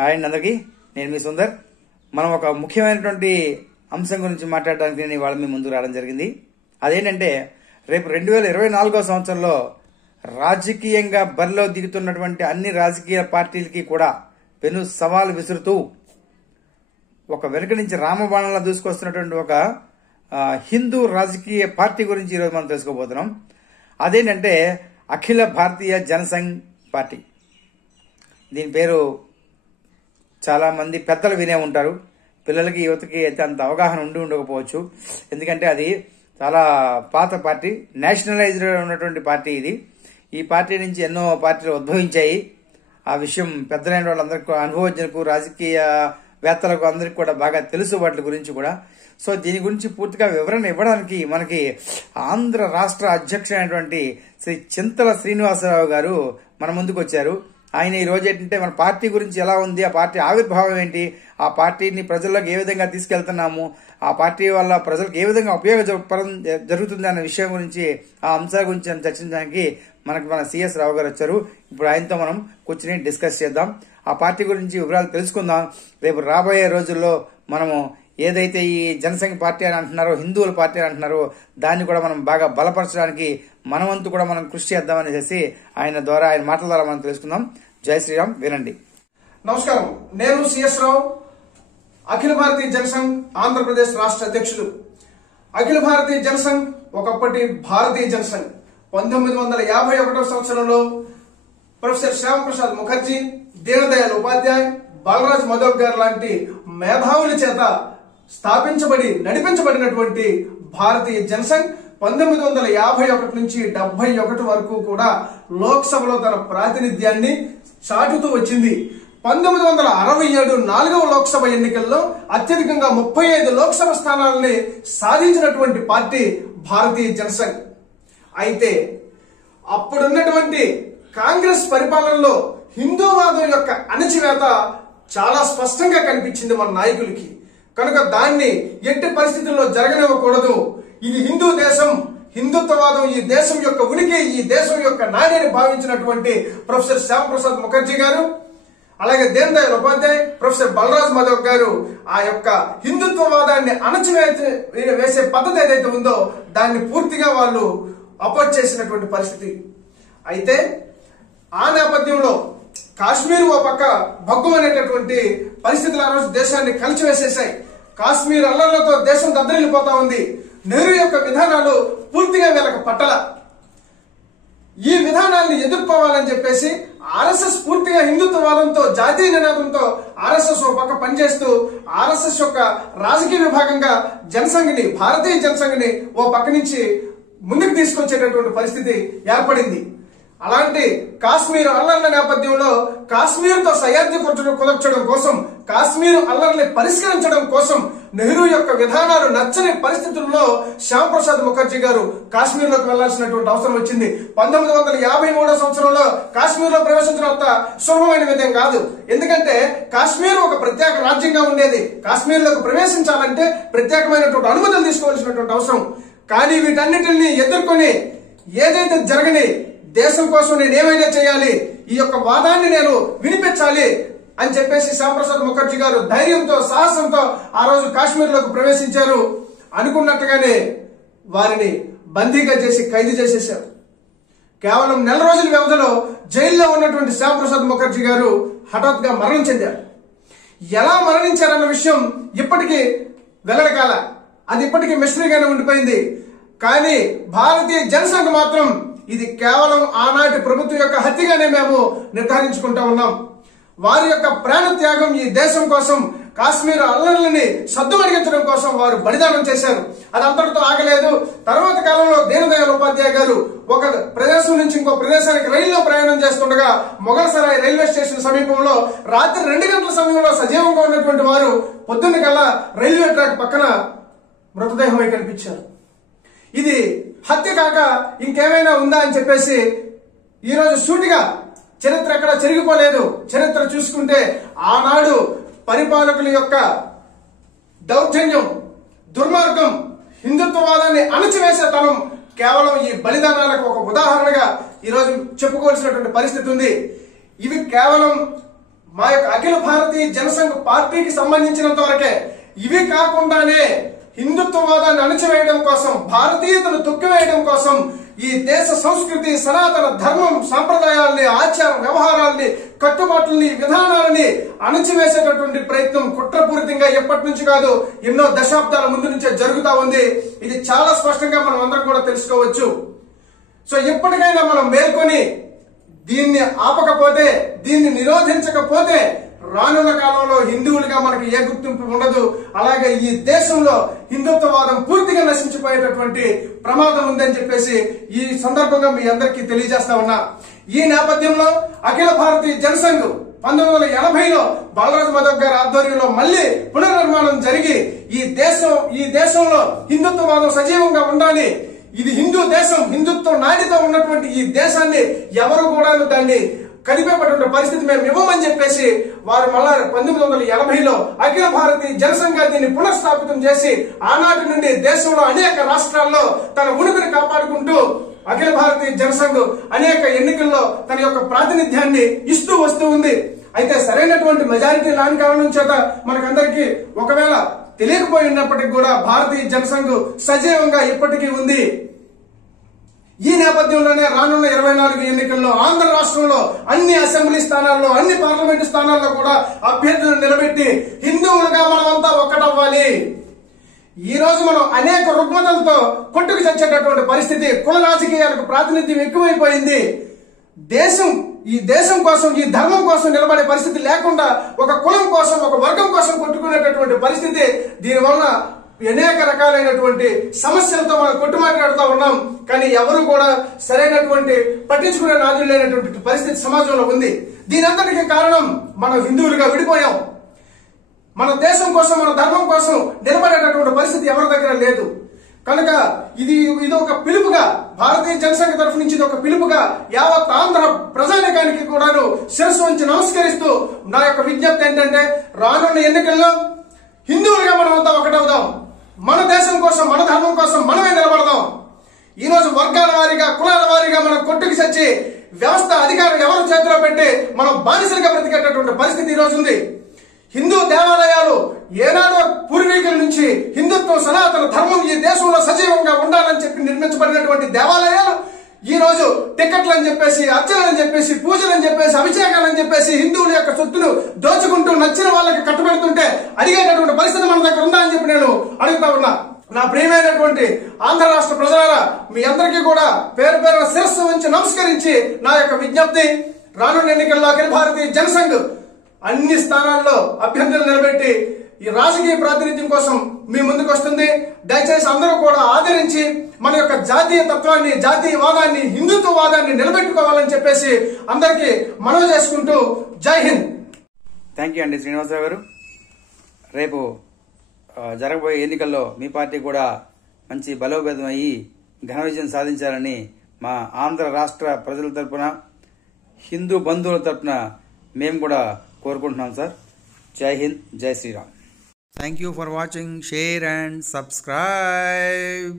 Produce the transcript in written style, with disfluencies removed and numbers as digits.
Hi అండి అందరికీ. నేను మీ సుందర్. మనం ఒక ముఖ్యమైనటువంటి అంశం గురించి మాట్లాడడానికి నేను ఇవాళ మీ ముందుకు రావడం జరిగింది. అదేంటంటే రేపు 2024 సంవత్సరంలో రాజకీయంగా బరిలో దిగుతున్నటువంటి అన్ని రాజకీయ పార్టీలకి కూడా పెను సవాల్ విసురుతూ ఒక వెనుక నుంచి రామబాణంలో దూసుకొస్తున్నటువంటి ఒక హిందూ రాజకీయ పార్టీ గురించి ఈరోజు మనం తెలుసుకోబోతున్నాం. అదేంటంటే అఖిల భారతీయ జనసంఘ్ పార్టీ. దీని పేరు చాలా మంది పెద్దలు వినే ఉంటారు, పిల్లలకి యువతకి అయితే అంత అవగాహన ఉండకపోవచ్చు. ఎందుకంటే అది చాలా పాత పార్టీ, నేషనలైజ్డ్ ఉన్నటువంటి పార్టీ ఇది. ఈ పార్టీ నుంచి ఎన్నో పార్టీలు ఉద్భవించాయి. ఆ విషయం పెద్దలైన వాళ్ళందరికీ, అనుభవజ్ఞులకు, రాజకీయ వేత్తలకు అందరికీ కూడా బాగా తెలుసు వాటి గురించి కూడా. సో దీని గురించి పూర్తిగా వివరణ ఇవ్వడానికి మనకి ఆంధ్ర రాష్ట్ర అధ్యక్షుడైనటువంటి శ్రీ చింతల శ్రీనివాసరావు గారు మన ముందుకు వచ్చారు. ఆయన ఈ రోజు ఏంటంటే మన పార్టీ గురించి ఎలా ఉంది, ఆ పార్టీ ఆవిర్భావం ఏంటి, ఆ పార్టీని ప్రజల్లోకి ఏ విధంగా తీసుకెళ్తున్నాము, ఆ పార్టీ వల్ల ప్రజలకు ఏ విధంగా ఉపయోగపరం జరుగుతుంది అన్న విషయం గురించి, ఆ అంశాల గురించి చర్చించడానికి మన సిఎస్ రావు గారు వచ్చారు. ఇప్పుడు ఆయనతో మనం కూర్చుని డిస్కస్ చేద్దాం, ఆ పార్టీ గురించి వివరాలు తెలుసుకుందాం. రేపు రాబోయే రోజుల్లో మనము ఏదైతే ఈ జనసంఘ పార్టీ అని అంటున్నారో, హిందువుల పార్టీ అని అంటున్నారో, దాన్ని కూడా మనం బాగా బలపరచడానికి మనవంతు కూడా మనం కృషి చేద్దామనేసి ఆయన మాటల ద్వారా మనం తెలుసుకుందాం. జై శ్రీరామ్. వినండి. నమస్కారం, నేను సిఎస్ రావు, అఖిల భారతీయ జనసంఘ్ ఆంధ్రప్రదేశ్ రాష్ట్ర అధ్యక్షుడు. అఖిల భారతీయ జనసంఘ్ ఒకప్పటి భారతీయ జనసంఘ్ 1951 సంవత్సరంలో ప్రొఫెసర్ శ్యామప్రసాద్ ముఖర్జీ, దీనదయాళ్ ఉపాధ్యాయ్, బాలరాజ్ మధోక్ గారు లాంటి మేధావుల చేత స్థాపించబడి నడిపించబడినటువంటి భారతీయ జనసంఘ్ 1951 నుంచి 71 వరకు కూడా లోక్సభలో తన ప్రాతినిధ్యాన్ని చాటుతూ వచ్చింది. 1967 4వ లోక్సభ ఎన్నికల్లో అత్యధికంగా 35 లోక్సభ స్థానాలని సాధించినటువంటి పార్టీ భారతీయ జనసంఘ్. అయితే అప్పుడున్నటువంటి కాంగ్రెస్ పరిపాలనలో హిందూవాదం యొక్క అణచివేత చాలా స్పష్టంగా కనిపించింది మన నాయకులకి. కనుక దాన్ని ఎట్టి పరిస్థితుల్లో జరగనివ్వకూడదు. ఇది హిందూ దేశం, హిందుత్వవాదం ఈ దేశం యొక్క ఉనికి, ఈ దేశం యొక్క నాణ్యని భావించినటువంటి ప్రొఫెసర్ శ్యామప్రసాద్ ముఖర్జీ గారు, అలాగే దీనదయాళ్ ఉపాధ్యాయ్, ప్రొఫెసర్ బలరాజ్ మధోక్ గారు ఆ యొక్క హిందుత్వవాదాన్ని వేసే పద్ధతి ఏదైతే ఉందో దాన్ని పూర్తిగా వాళ్ళు అపోజ్ చేసినటువంటి పరిస్థితి. అయితే ఆ నేపథ్యంలో కాశ్మీర్ ఓ పక్క భగ్గుమనేటటువంటి పరిస్థితులు ఆ రోజు దేశాన్ని కలిచివేసేశాయి. కాశ్మీర్ అల్లర్లతో దేశం దద్దరిల్లిపోతా ఉంది. నెహ్రూ యొక్క విధానాలు పూర్తిగా వీళ్ళకి పట్టల. ఈ విధానాన్ని ఎదుర్కోవాలని చెప్పేసి ఆర్ఎస్ఎస్ పూర్తిగా హిందుత్వవాదంతో, జాతీయ నినాదంతో ఆర్ఎస్ఎస్ ఓ పక్క పనిచేస్తూ ఆర్ఎస్ఎస్ యొక్క రాజకీయ విభాగంగా జనసంఘ్ని, భారతీయ జనసంఘ్ని ఓ పక్క నుంచి ముందుకు తీసుకొచ్చేటటువంటి పరిస్థితి ఏర్పడింది. అలాంటి కాశ్మీర్ అల్లర్ల నేపథ్యంలో కాశ్మీర్తో సయోధ్య కుదర్చడం కోసం, కాశ్మీర్ అల్లర్ని పరిష్కరించడం కోసం నెహ్రూ యొక్క విధానాలు నచ్చని పరిస్థితుల్లో శ్యామప్రసాద్ ముఖర్జీ గారు కాశ్మీర్లోకి వెళ్లాల్సినటువంటి అవసరం వచ్చింది. 1953 సంవత్సరంలో కాశ్మీర్లో ప్రవేశించినంత సులభమైన విధం కాదు. ఎందుకంటే కాశ్మీర్ ఒక ప్రత్యేక రాజ్యంగా ఉండేది. కాశ్మీర్లోకి ప్రవేశించాలంటే ప్రత్యేకమైనటువంటి అనుమతులు తీసుకోవాల్సినటువంటి అవసరం. కానీ వీటన్నిటిని ఎదుర్కొని ఏదైతే జరగని దేశం కోసం నేను ఏమైనా చేయాలి, ఈ యొక్క వాదాన్ని నేను వినిపించాలి అని చెప్పేసి శ్యామప్రసాద్ ముఖర్జీ గారు ధైర్యంతో, సాహసంతో ఆ రోజు కాశ్మీర్లోకి ప్రవేశించారు. అనుకున్నట్టుగానే వారిని బందీగా చేసి ఖైదు చేసేశారు. కేవలం నెల రోజుల వ్యవధిలో జైల్లో ఉన్నటువంటి శ్యామప్రసాద్ ముఖర్జీ గారు హఠాత్తుగా మరణం చెందారు. ఎలా మరణించారన్న విషయం ఇప్పటికీ వెల్లడికాల, అది ఇప్పటికీ మిస్టరీగానే ఉండిపోయింది. కానీ భారతీయ జనసంఘ్ మాత్రం ఇది కేవలం ఆనాటి ప్రభుత్వం యొక్క హత్యగానే మేము నిర్ధారించుకుంటా ఉన్నాం. వారి యొక్క ప్రాణ త్యాగం ఈ దేశం కోసం, కాశ్మీర్ అల్లర్లని సద్దుమణిగించడం కోసం వారు బలిదానం చేశారు. అది అంతటితో ఆగలేదు. తర్వాత కాలంలో దీనదయాళ్ ఉపాధ్యాయ గారు ఒక ప్రదేశం నుంచి ఇంకో ప్రదేశానికి రైల్లో ప్రయాణం చేస్తుండగా మొఘల్ సరాయ్ రైల్వే స్టేషన్ సమీపంలో రాత్రి 2 గంటల సమయంలో సజీవంగా ఉన్నటువంటి వారు పొద్దున్న కల్లా రైల్వే ట్రాక్ పక్కన మృతదేహమై కనిపించారు. ఇది హత్య కాక ఇంకేమైనా ఉందా అని చెప్పేసి ఈరోజు సూటిగా చరిత్ర ఎక్కడ చెరిగిపోలేదు. చరిత్ర చూసుకుంటే ఆనాడు పరిపాలకుల యొక్క దౌర్జన్యం, దుర్మార్గం, హిందుత్వవాదాన్ని అణచివేసే తనం కేవలం ఈ బలిదానాలకు ఒక ఉదాహరణగా ఈరోజు చెప్పుకోవాల్సినటువంటి పరిస్థితి ఉంది. ఇవి కేవలం మా యొక్క అఖిల భారతీయ జనసంఘ్ పార్టీకి సంబంధించినంత వరకే. ఇవి కాకుండానే హిందుత్వవాదాన్ని అణచివేయడం కోసం, భారతీయతను తొక్కివేయడం కోసం ఈ దేశ సంస్కృతి, సనాతన ధర్మం, సాంప్రదాయాల్ని, ఆచార వ్యవహారాల్ని, కట్టుబాట్లని, విధానాలని అణచివేసేటటువంటి ప్రయత్నం కుట్రపూరితంగా ఎప్పటి నుంచి కాదు, ఎన్నో దశాబ్దాల ముందు నుంచే జరుగుతా ఉంది. ఇది చాలా స్పష్టంగా మనం అందరం కూడా తెలుసుకోవచ్చు. సో ఎప్పటికైనా మనం మేల్కొని దీన్ని ఆపకపోతే, దీన్ని నిరోధించకపోతే రానున్న కాలంలో హిందువులుగా మనకి ఏ గుర్తింపు ఉండదు. అలాగే ఈ దేశంలో హిందుత్వవాదం పూర్తిగా నశించిపోయేటటువంటి ప్రమాదం ఉందని చెప్పేసి ఈ సందర్భంగా మీ అందరికీ తెలియజేస్తా ఉన్నా. ఈ నేపథ్యంలో అఖిల భారతీయ జనసంఘ్ 1980లో బాలరాజు మాధవ్ గారి ఆధ్వర్యంలో మళ్లీ పునర్నిర్మాణం జరిగి ఈ దేశంలో హిందుత్వవాదం సజీవంగా ఉండాలి. ఇది హిందూ దేశం, హిందుత్వం నాడితో ఉన్నటువంటి ఈ దేశాన్ని ఎవరు కూడా దాన్ని కదిపేటటువంటి పరిస్థితి మేము ఇవ్వమని చెప్పేసి వారు మళ్ళా 1980లో అఖిల భారతీయ జనసంఘ దీన్ని పునఃస్థాపితం చేసి ఆనాటి నుండి దేశంలో అనేక రాష్ట్రాల్లో తన ఉనికిని కాపాడుకుంటూ అఖిల భారతీయ జనసంఘ్ అనేక ఎన్నికల్లో తన యొక్క ప్రాతినిధ్యాన్ని ఇస్తూ వస్తూ ఉంది. అయితే సరైనటువంటి మెజారిటీ రాని కారణం చేత మనకందరికీ ఒకవేళ తెలియకపోయినప్పటికీ కూడా భారతీయ జనసంఘ్ సజీవంగా ఇప్పటికీ ఉంది. ఈ నేపథ్యంలోనే రానున్న 24 ఎన్నికల్లో ఆంధ్ర రాష్ట్రంలో అన్ని అసెంబ్లీ స్థానాల్లో, అన్ని పార్లమెంటు స్థానాల్లో కూడా అభ్యర్థులను నిలబెట్టి హిందువులుగా మనమంతా ఒక్కటవ్వాలి. ఈ రోజు మనం అనేక రుగ్మతలతో కొట్టుకు చచ్చేటటువంటి పరిస్థితి, కుల రాజకీయాలకు ప్రాతినిధ్యం ఎక్కువైపోయింది. ఈ దేశం కోసం, ఈ ధర్మం కోసం నిలబడే పరిస్థితి లేకుండా ఒక కులం కోసం, ఒక వర్గం కోసం కొట్టుకునేటటువంటి పరిస్థితి. దీనివల్ల అనేక రకాలైనటువంటి సమస్యలతో మనం కొట్టుమాట్లాడుతూ ఉన్నాం. కానీ ఎవరు కూడా సరైనటువంటి పట్టించుకునే నాదులు లేనటువంటి పరిస్థితి సమాజంలో ఉంది. దీనంతటికీ కారణం మనం హిందువులుగా విడిపోయాం. మన దేశం కోసం, మన ధర్మం కోసం నిలబడేటటువంటి పరిస్థితి ఎవరి దగ్గర లేదు. కనుక ఇది ఒక పిలుపుగా, భారతీయ జనసంఘ తరఫు నుంచి ఇది ఒక పిలుపుగా యావత్ ఆంధ్ర ప్రజానికానికి కూడాను శిరస్సు వంచి నమస్కరిస్తూ నా యొక్క విజ్ఞప్తి ఏంటంటే, రానున్న ఎన్నికల్లో హిందువులుగా మనమంతా ఒకటవుదాం. మన దేశం కోసం, మన ధర్మం కోసం మనమే నిలబడదాం. ఈ రోజు వర్గాల వారీగా, కులాల వారీగా మనం కొట్టుకు చచ్చి వ్యవస్థ అధికారం ఎవరు చేతిలో పెట్టి మనం బానిసలుగా బ్రతికేటటువంటి పరిస్థితి ఈ రోజు ఉంది. హిందూ దేవాలయాలు ఏనాడో పూర్వీకుల నుంచి హిందుత్వం, సనాతన ధర్మం ఈ దేశంలో సజీవంగా ఉండాలని చెప్పి నిర్మించబడినటువంటి దేవాలయాలు ఈ రోజు టికెట్లు అని చెప్పేసి, అర్చనని చెప్పేసి, పూజలని చెప్పేసి, అభిషేకాలని చెప్పేసి హిందువుల యొక్క సొత్తును దోచుకుంటూ నచ్చిన వాళ్ళకి కట్టుబెడుతుంటే అడిగేటటువంటి పరిస్థితి మన దగ్గర ఉందా అని చెప్పి నేను అడుగుతా ఉన్నా. నా ప్రియమైనటువంటి ఆంధ్ర రాష్ట్ర ప్రజలారా, మీ అందరికీ కూడా పేరు పేరున శిరస్సు ఉంచి నమస్కరించి నా యొక్క విజ్ఞప్తి, రానున్న ఎన్నికల్లో అఖిల భారతీయ జనసంఘ్ అన్ని స్థానాల్లో అభ్యర్థులు నిలబెట్టి ఈ రాజకీయ ప్రాతినిధ్యం కోసం మీ ముందుకు వస్తుంది. దయచేసి అందరూ కూడా ఆదరించి మన యొక్క జాతీయ తత్వాన్ని, జాతీయవాదాన్ని, హిందుత్వవాదాన్ని నిలబెట్టుకోవాలని చెప్పేసి అందరికీ మనవి చేసుకుంటూ జై హింద్. థ్యాంక్ యూ అండి శ్రీనివాసరావు గారు. రేపు జరగబోయే ఎన్నికల్లో మీ పార్టీ కూడా మంచి బలోపేతం అయ్యి ఘన విజయం సాధించాలని మా ఆంధ్ర రాష్ట్ర ప్రజల తరపున, హిందూ బంధువుల తరపున మేము కూడా కోరుకుంటున్నాం సార్. జై హింద్, జై Shriram. Thank you for watching. Share and subscribe.